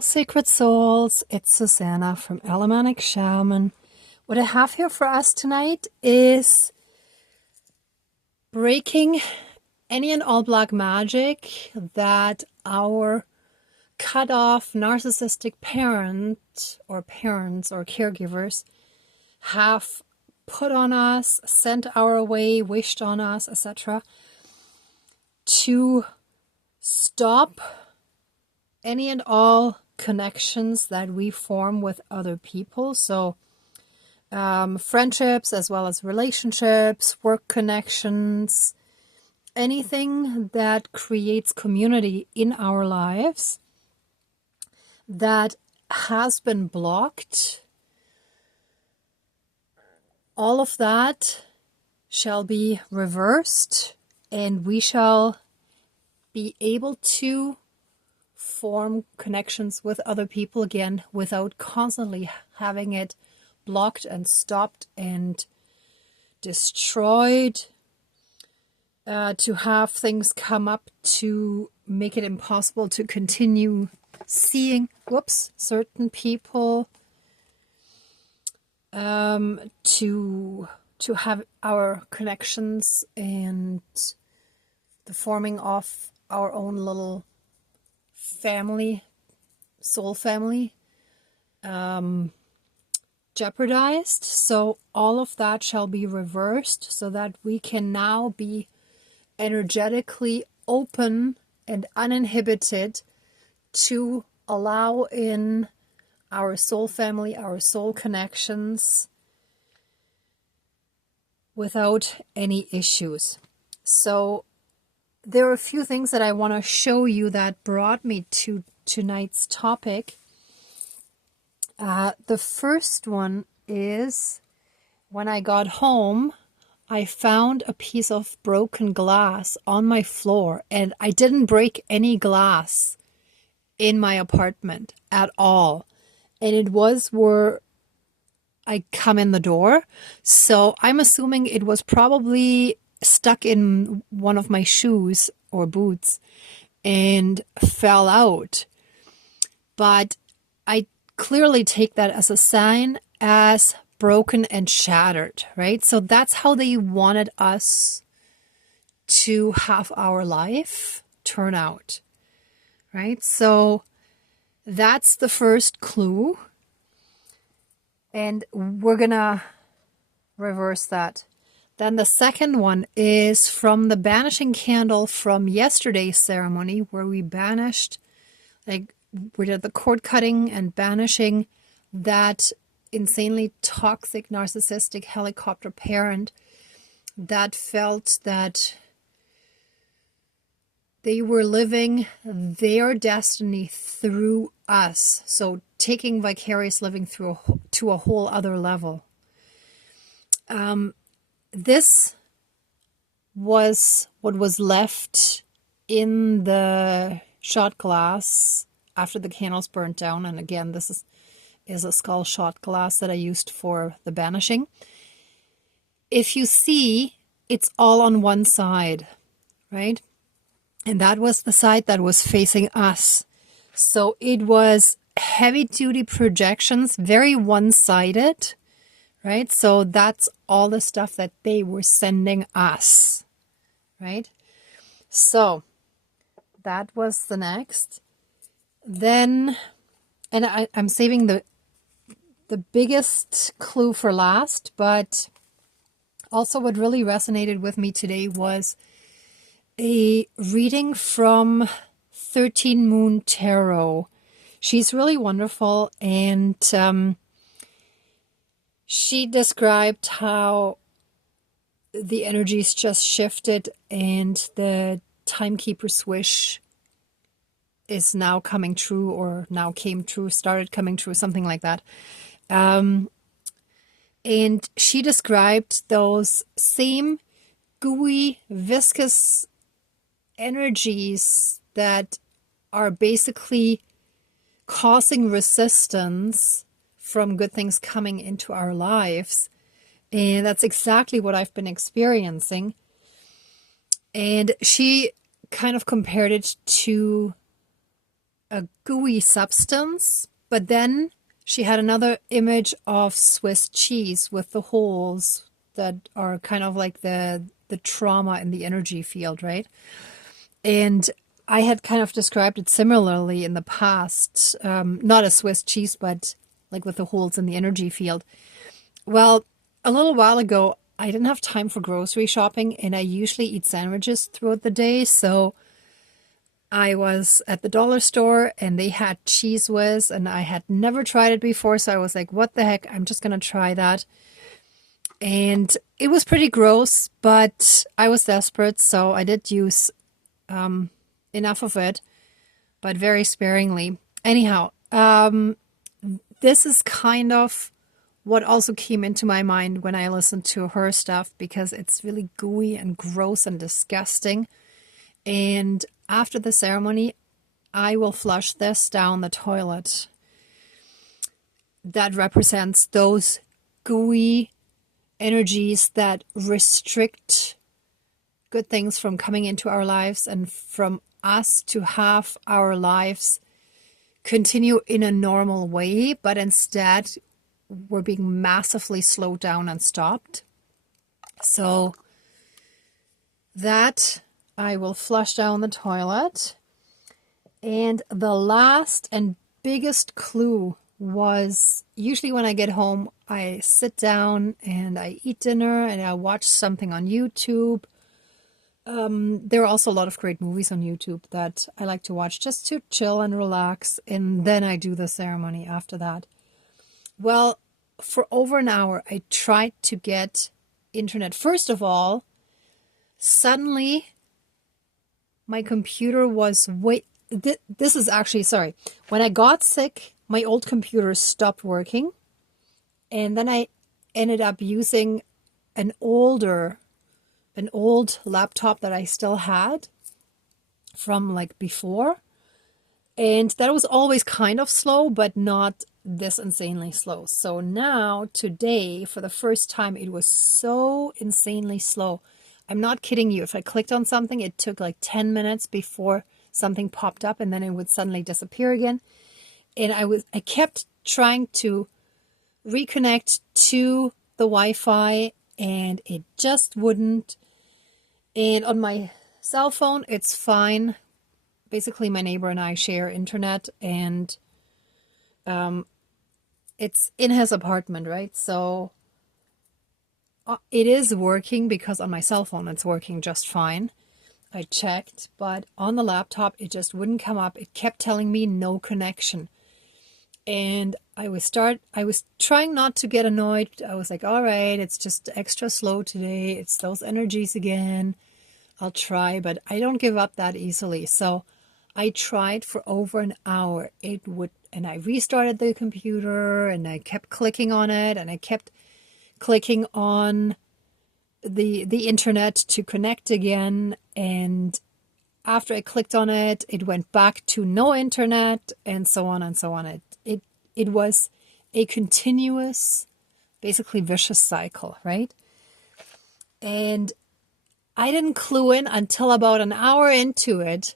Sacred souls, it's Susanna from Alamanic Shaman. What I have here for us tonight is breaking any and all black magic that our cut off narcissistic parent or parents or caregivers have put on us, sent our way, wished on us, etc. to stop any and all connections that we form with other people. So friendships as well as relationships, work connections, anything that creates community in our lives that has been blocked. All of that shall be reversed, and we shall be able to form connections with other people again without constantly having it blocked and stopped and destroyed, to have things come up to make it impossible to continue seeing certain people, to have our connections and the forming of our own little family, soul family, jeopardized. So all of that shall be reversed so that we can now be energetically open and uninhibited to allow in our soul family, our soul connections without any issues. So there are a few things that I want to show you that brought me to tonight's topic. The first one is when I got home, I found a piece of broken glass on my floor, and I didn't break any glass in my apartment at all. And it was where I come in the door. So I'm assuming it was probably stuck in one of my shoes or boots and fell out. But I clearly take that as a sign as broken and shattered, right? So that's how they wanted us to have our life turn out, right? So that's the first clue. And we're gonna reverse that. Then the second one is from the banishing candle from yesterday's ceremony, where we banished, like we did the cord cutting and banishing that insanely toxic, narcissistic helicopter parent that felt that they were living their destiny through us. So taking vicarious living through to a whole other level. This was what was left in the shot glass after the candles burnt down. And again, this is a skull shot glass that I used for the banishing. If you see, it's all on one side, right? And that was the side that was facing us. So it was heavy-duty projections, very one-sided, right? So that's all the stuff that they were sending us, right? So that was the next. Then, and I'm saving the biggest clue for last, but also what really resonated with me today was a reading from 13 Moon Tarot. She's really wonderful, and she described how the energies just shifted and the timekeeper's wish is now coming true, or now came true, started coming true, something like that. And she described those same gooey, viscous energies that are basically causing resistance from good things coming into our lives. And that's exactly what I've been experiencing. And she kind of compared it to a gooey substance, but then she had another image of Swiss cheese with the holes that are kind of like the trauma in the energy field, right? And I had kind of described it similarly in the past, not a Swiss cheese, but like with the holes in the energy field. Well, a little while ago, I didn't have time for grocery shopping, and I usually eat sandwiches throughout the day. So I was at the dollar store and they had Cheese Whiz, and I had never tried it before. So I was like, what the heck? I'm just going to try that. And it was pretty gross, but I was desperate. So I did use enough of it, but very sparingly. Anyhow, this is kind of what also came into my mind when I listened to her stuff, because it's really gooey and gross and disgusting. And after the ceremony, I will flush this down the toilet. That represents those gooey energies that restrict good things from coming into our lives and from us to have our lives continue in a normal way, but instead we're being massively slowed down and stopped. So that I will flush down the toilet. And the last and biggest clue was, usually when I get home, I sit down and I eat dinner and I watch something on YouTube. There are also a lot of great movies on YouTube that I like to watch just to chill and relax. And then I do the ceremony after that. Well, for over an hour, I tried to get internet. First of all, suddenly my computer was this is actually, sorry. When I got sick, my old computer stopped working. And then I ended up using an old laptop that I still had from like before. And that was always kind of slow, but not this insanely slow. So now, today, for the first time, it was so insanely slow. I'm not kidding you. If I clicked on something, it took like 10 minutes before something popped up, and then it would suddenly disappear again. And I kept trying to reconnect to the Wi-Fi, and it just wouldn't. And on my cell phone, it's fine. Basically, my neighbor and I share internet, and it's in his apartment, right? So it is working, because on my cell phone, it's working just fine. I checked, but on the laptop, it just wouldn't come up. It kept telling me no connection. And I was trying not to get annoyed. I was like, all right, it's just extra slow today. It's those energies again. I'll try, but I don't give up that easily. So I tried for over an hour. And I restarted the computer, and I kept clicking on it, and I kept clicking on the internet to connect again. And after I clicked on it, it went back to no internet, and so on and so on. It was a continuous, basically vicious cycle, right? And I didn't clue in until about an hour into it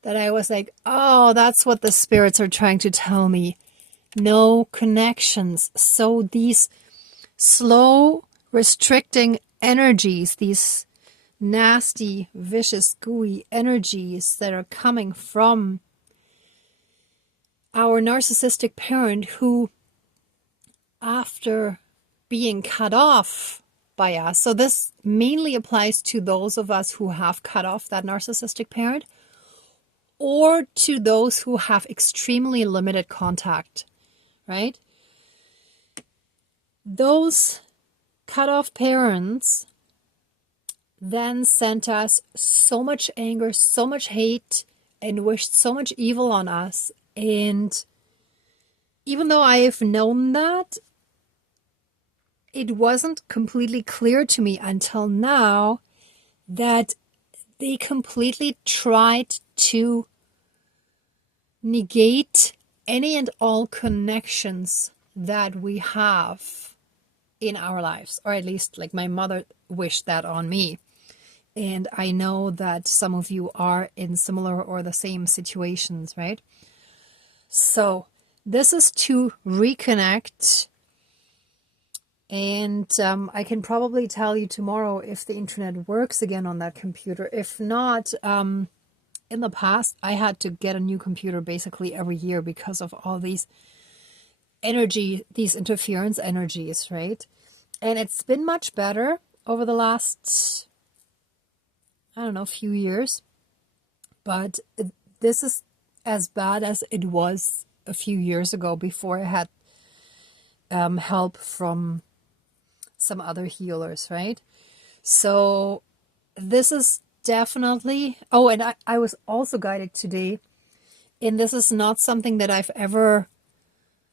that I was like, oh, that's what the spirits are trying to tell me. No connections. So these slow, restricting energies, these nasty, vicious, gooey energies that are coming from our narcissistic parent, who, after being cut off by us, so this mainly applies to those of us who have cut off that narcissistic parent, or to those who have extremely limited contact, right? Those cut off parents then sent us so much anger, so much hate, and wished so much evil on us. And even though I have known that, it wasn't completely clear to me until now that they completely tried to negate any and all connections that we have in our lives, or at least like my mother wished that on me. And I know that some of you are in similar or the same situations, right? So this is to reconnect. And I can probably tell you tomorrow if the internet works again on that computer. If not, in the past, I had to get a new computer basically every year because of all these these interference energies, right? And it's been much better over the last, I don't know, few years. But this is as bad as it was a few years ago before I had help from some other healers, right? So this is definitely, oh, and I was also guided today, and this is not something that I've ever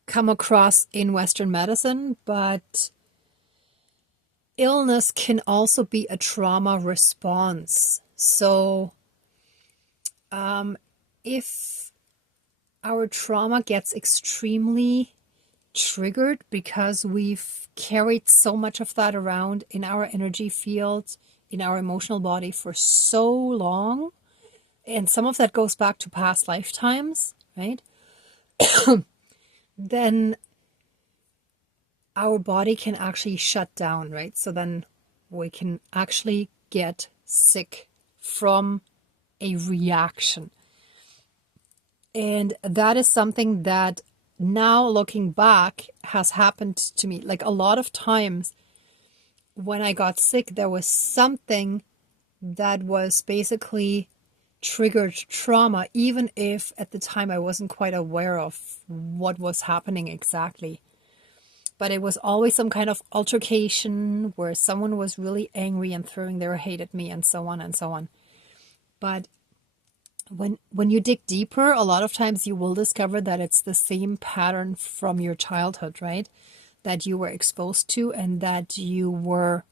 come across in Western medicine, but illness can also be a trauma response. So if our trauma gets extremely triggered because we've carried so much of that around in our energy field, in our emotional body for so long, and some of that goes back to past lifetimes, right? Then our body can actually shut down, right? So then we can actually get sick from a reaction. And that is something that now looking back has happened to me. Like a lot of times when I got sick, there was something that was basically triggered trauma, even if at the time I wasn't quite aware of what was happening exactly. But it was always some kind of altercation where someone was really angry and throwing their hate at me and so on and so on. But when you dig deeper, a lot of times you will discover that it's the same pattern from your childhood, right? That you were exposed to and that you were,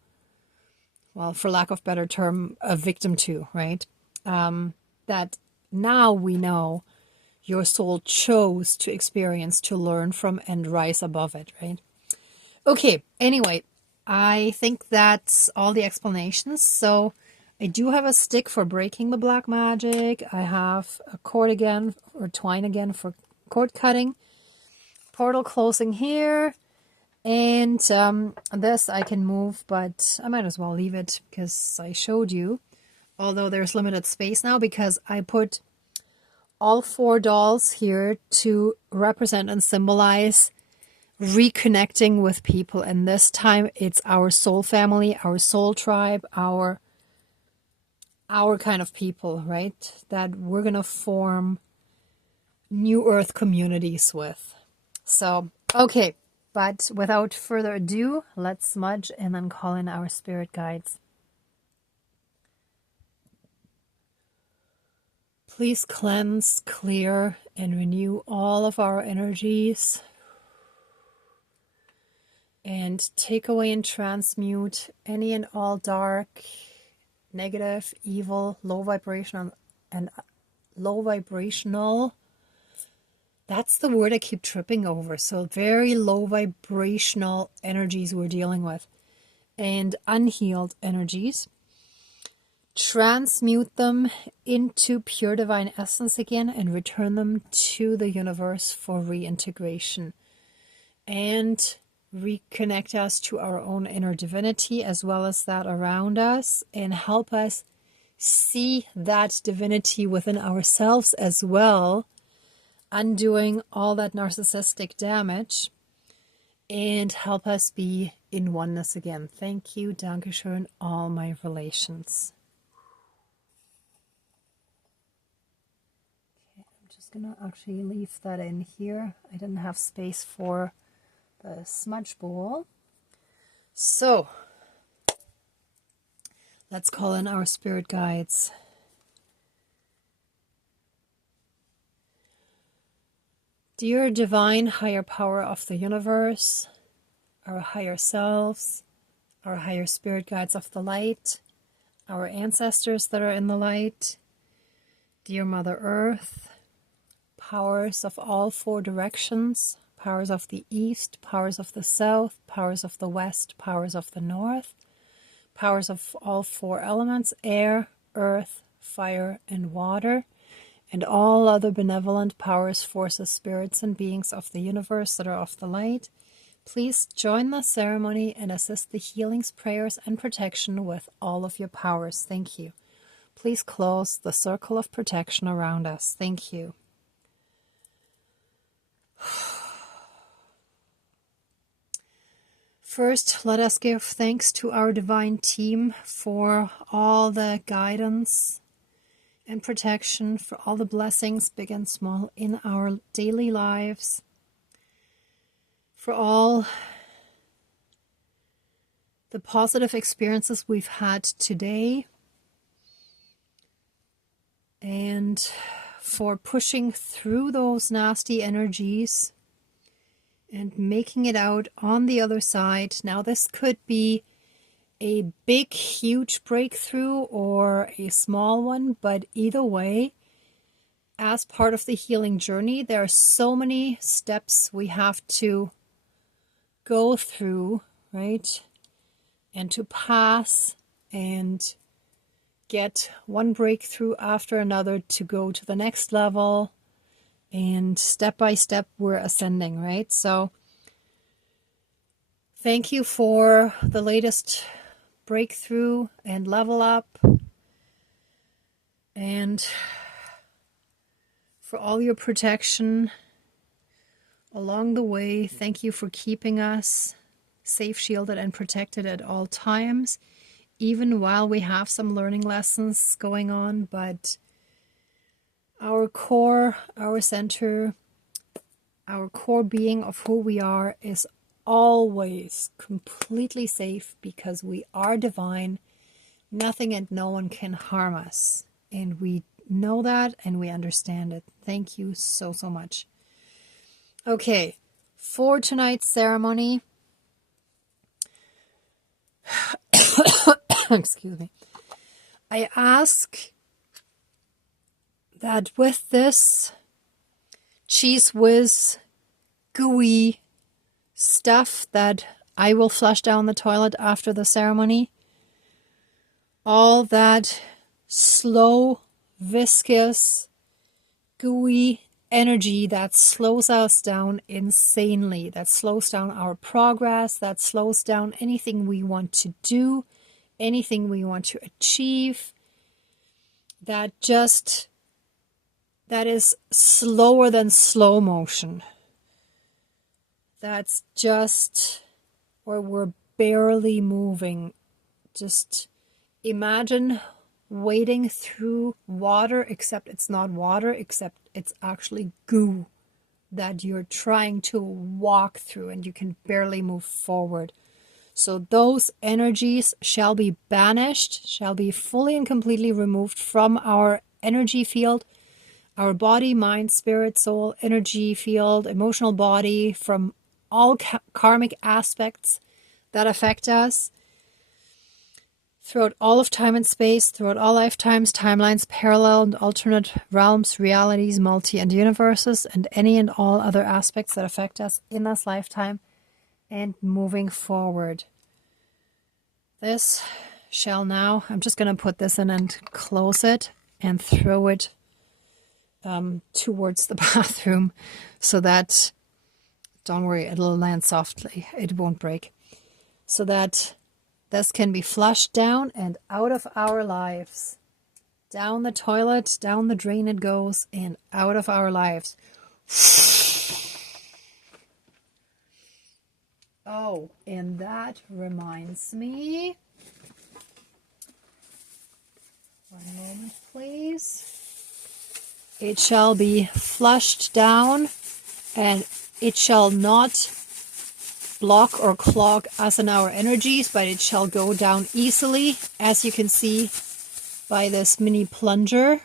well, for lack of better term, a victim to, right? That now we know your soul chose to experience, to learn from, and rise above it, right? Okay, anyway, I think that's all the explanations. So I do have a stick for breaking the black magic. I have a cord again, or twine again for cord cutting. Portal closing here. And this I can move, but I might as well leave it because I showed you. Although there's limited space now because I put all 4 dolls here to represent and symbolize reconnecting with people. And this time it's our soul family, our soul tribe, our kind of people, right? That we're going to form new earth communities with. So, okay. But without further ado, let's smudge and then call in our spirit guides. Please cleanse, clear, and renew all of our energies. And take away and transmute any and all dark, negative, evil, low vibrational, that's the word I keep tripping over. So very low vibrational energies we're dealing with. And unhealed energies. Transmute them into pure divine essence again and return them to the universe for reintegration. And reconnect us to our own inner divinity as well as that around us, and help us see that divinity within ourselves as well, undoing all that narcissistic damage, and help us be in oneness again. Thank you, Dankeschön, all my relations. Okay, I'm just gonna actually leave that in here. I didn't have space for the smudge bowl. So let's call in our spirit guides. Dear divine higher power of the universe, our higher selves, our higher spirit guides of the light, our ancestors that are in the light, dear Mother Earth, powers of all 4 directions, powers of the east, powers of the south, powers of the west, powers of the north, powers of all 4 elements, air, earth, fire, and water, and all other benevolent powers, forces, spirits, and beings of the universe that are of the light, please join the ceremony and assist the healings, prayers, and protection with all of your powers. Thank you. Please close the circle of protection around us. Thank you. First, let us give thanks to our divine team for all the guidance and protection, for all the blessings, big and small, in our daily lives, for all the positive experiences we've had today, and for pushing through those nasty energies and making it out on the other side. Now, this could be a big, huge breakthrough or a small one, but either way, as part of the healing journey, there are so many steps we have to go through, right? And to pass and get one breakthrough after another to go to the next level. And step by step, we're ascending, right? So thank you for the latest breakthrough and level up. And for all your protection along the way. Thank you for keeping us safe, shielded, and protected at all times, even while we have some learning lessons going on. But our core, our center, our core being of who we are is always completely safe because we are divine. Nothing and no one can harm us. And we know that and we understand it. Thank you so, so much. Okay, for tonight's ceremony, excuse me, I ask that with this cheese whiz gooey stuff that I will flush down the toilet after the ceremony, all that slow, viscous, gooey energy that slows us down insanely, that slows down our progress, that slows down anything we want to do, anything we want to achieve, that is slower than slow motion. That's just where we're barely moving. Just imagine wading through water, except it's not water, except it's actually goo that you're trying to walk through and you can barely move forward. So those energies shall be banished, shall be fully and completely removed from our energy field, our body, mind, spirit, soul, energy field, emotional body, from all karmic aspects that affect us throughout all of time and space, throughout all lifetimes, timelines, parallel and alternate realms, realities, multi and universes, and any and all other aspects that affect us in this lifetime and moving forward. This shall now, I'm just going to put this in and close it and throw it towards the bathroom so that, don't worry, it'll land softly, it won't break, so that this can be flushed down and out of our lives. Down the toilet, down the drain it goes, and out of our lives. Oh, and that reminds me. One moment, please. It shall be flushed down, and it shall not block or clog us in our energies, but it shall go down easily, as you can see by this mini plunger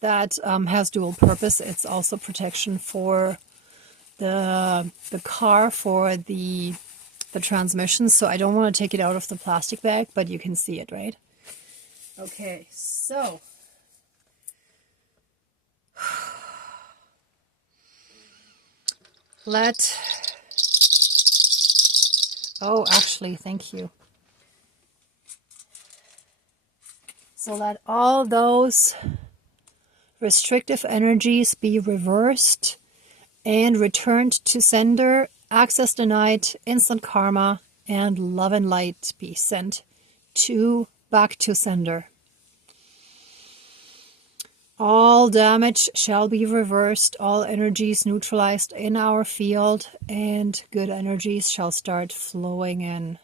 that has dual purpose. It's also protection for the car, for the transmission, so I don't want to take it out of the plastic bag, but you can see it, right? Okay, so actually, thank you. So let all those restrictive energies be reversed and returned to sender, access denied, instant karma, and love and light be sent back to sender. All damage shall be reversed, all energies neutralized in our field, and good energies shall start flowing in.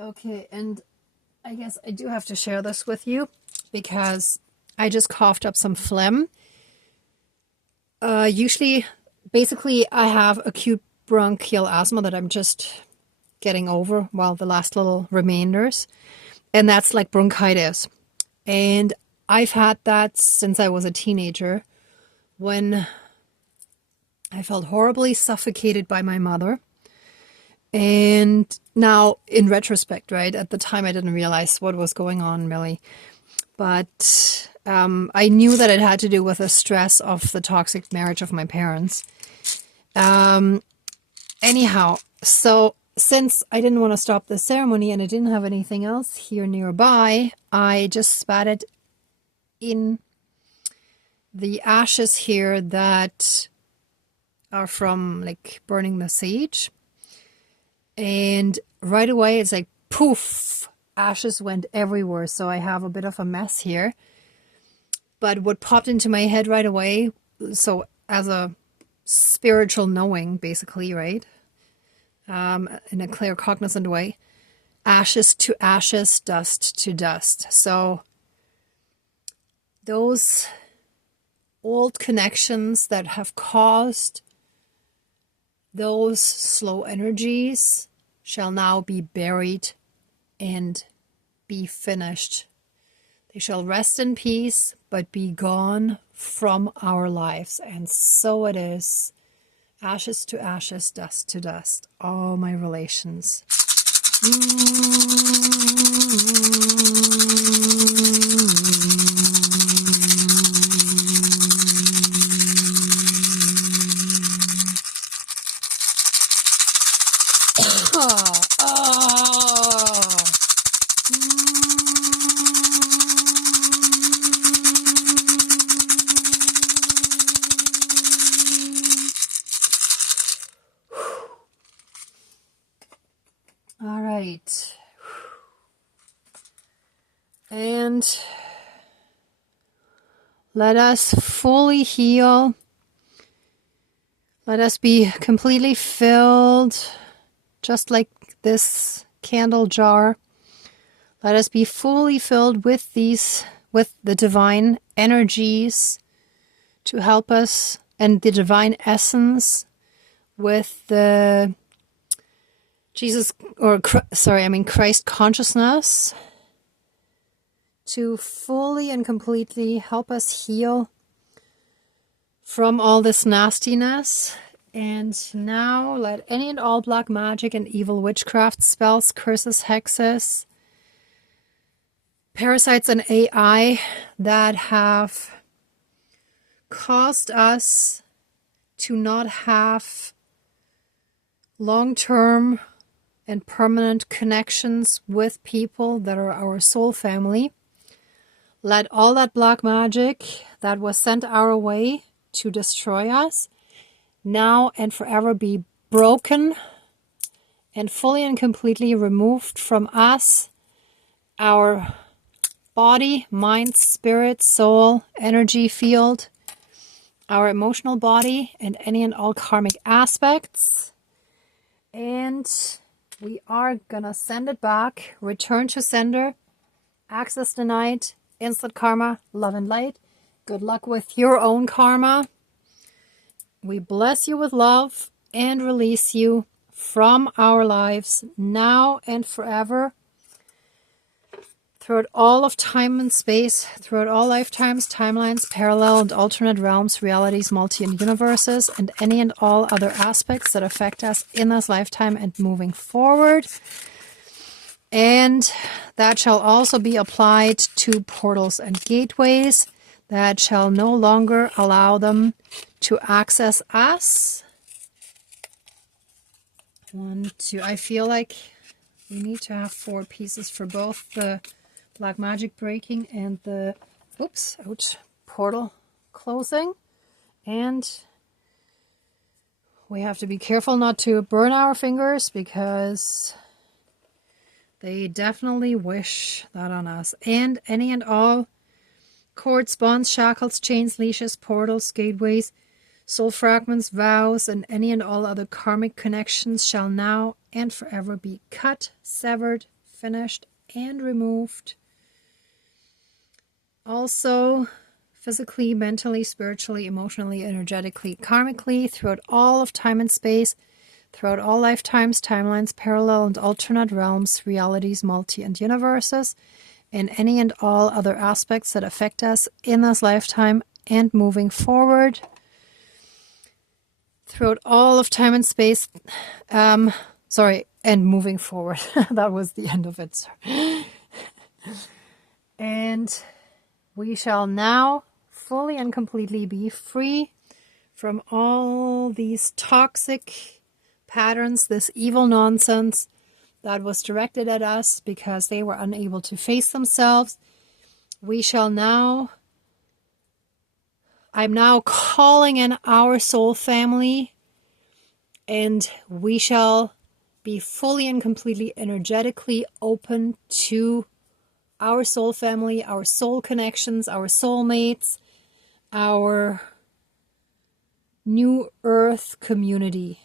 Okay, and I guess I do have to share this with you because I just coughed up some phlegm. Basically, I have acute bronchial asthma that I'm just getting over, while the last little remainders, and that's like bronchitis. And I've had that since I was a teenager, when I felt horribly suffocated by my mother. And now, in retrospect, right, at the time I didn't realize what was going on, Millie. But I knew that it had to do with the stress of the toxic marriage of my parents. Anyhow, so since I didn't want to stop the ceremony and I didn't have anything else here nearby, I just spat it in the ashes here that are from like burning the sage. And right away, it's like, poof, ashes went everywhere. So I have a bit of a mess here. But what popped into my head right away, so as a spiritual knowing, basically, right? In a clear, cognizant way, ashes to ashes, dust to dust. So those old connections that have caused those slow energies shall now be buried and be finished. They shall rest in peace, but be gone from our lives. And so it is. Ashes to ashes, dust to dust. All my relations. All right. And let us fully heal. Let us be completely filled, just like this candle jar. Let us be fully filled with the divine energies to help us, and the divine essence with the Christ consciousness to fully and completely help us heal from all this nastiness. And now let any and all black magic and evil witchcraft spells, curses, hexes, parasites, and AI that have caused us to not have long-term and permanent connections with people that are our soul family. Let all that black magic that was sent our way to destroy us now and forever be broken and fully and completely removed from us, our body, mind, spirit, soul, energy field, our emotional body, and any and all karmic aspects. And we are gonna send it back. Return to sender. Access denied. Instant karma. Love and light. Good luck with your own karma. We bless you with love and release you from our lives now and forever. Throughout all of time and space, throughout all lifetimes, timelines, parallel and alternate realms, realities, multi and universes, and any and all other aspects that affect us in this lifetime and moving forward. And that shall also be applied to portals and gateways that shall no longer allow them to access us. 1, 2, I feel like we need to have 4 pieces for both the black magic breaking and the, oops, ouch, portal closing. And we have to be careful not to burn our fingers because they definitely wish that on us. And any and all cords, bonds, shackles, chains, leashes, portals, gateways, soul fragments, vows, and any and all other karmic connections shall now and forever be cut, severed, finished, and removed. Also, physically, mentally, spiritually, emotionally, energetically, karmically, throughout all of time and space, throughout all lifetimes, timelines, parallel and alternate realms, realities, multi and universes, and any and all other aspects that affect us in this lifetime and moving forward. Throughout all of time and space, and moving forward. That was the end of it. Sorry. And we shall now fully and completely be free from all these toxic patterns, this evil nonsense that was directed at us because they were unable to face themselves. We shall now, I'm now calling in our soul family, and we shall be fully and completely energetically open to our soul family, our soul connections, our soulmates, our new earth community.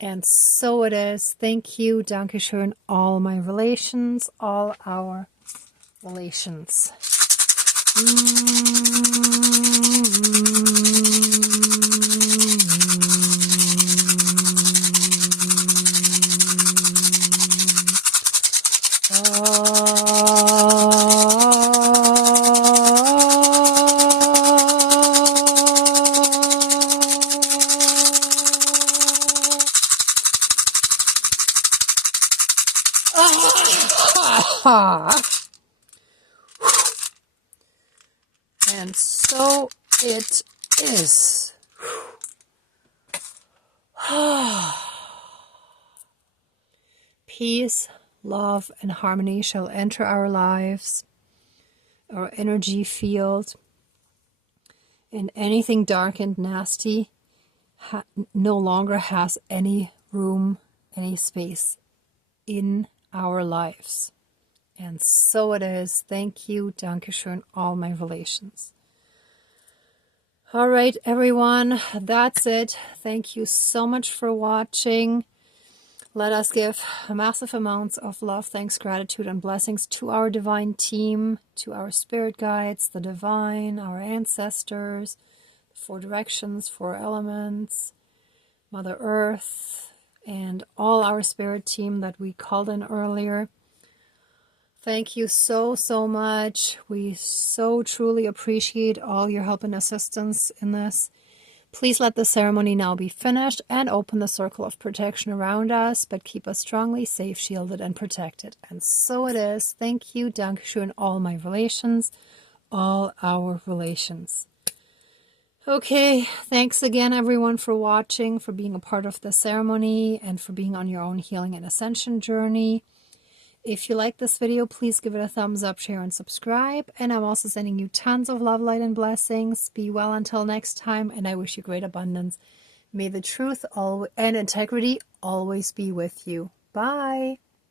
And so it is. Thank you, Dankeschön, all my relations, all our relations. And so it is. Peace, love, and harmony shall enter our lives, our energy field, and anything dark and nasty no longer has any room, any space in our lives. And so it is. Thank you, Dankeschön, all my relations. All right, everyone, that's it. Thank you so much for watching. Let us give massive amounts of love, thanks, gratitude, and blessings to our divine team, to our spirit guides, the divine, our ancestors, the 4 directions, 4 elements, Mother Earth, and all our spirit team that we called in earlier. Thank you so, so much. We so truly appreciate all your help and assistance in this. Please let the ceremony now be finished and open the circle of protection around us, but keep us strongly safe, shielded, and protected. And so it is. Thank you, Dankeschön, all my relations, all our relations. Okay, thanks again, everyone, for watching, for being a part of the ceremony, and for being on your own healing and ascension journey. If you like this video, please give it a thumbs up, share, and subscribe. And I'm also sending you tons of love, light, and blessings. Be well until next time, and I wish you great abundance. May the truth and integrity always be with you. Bye.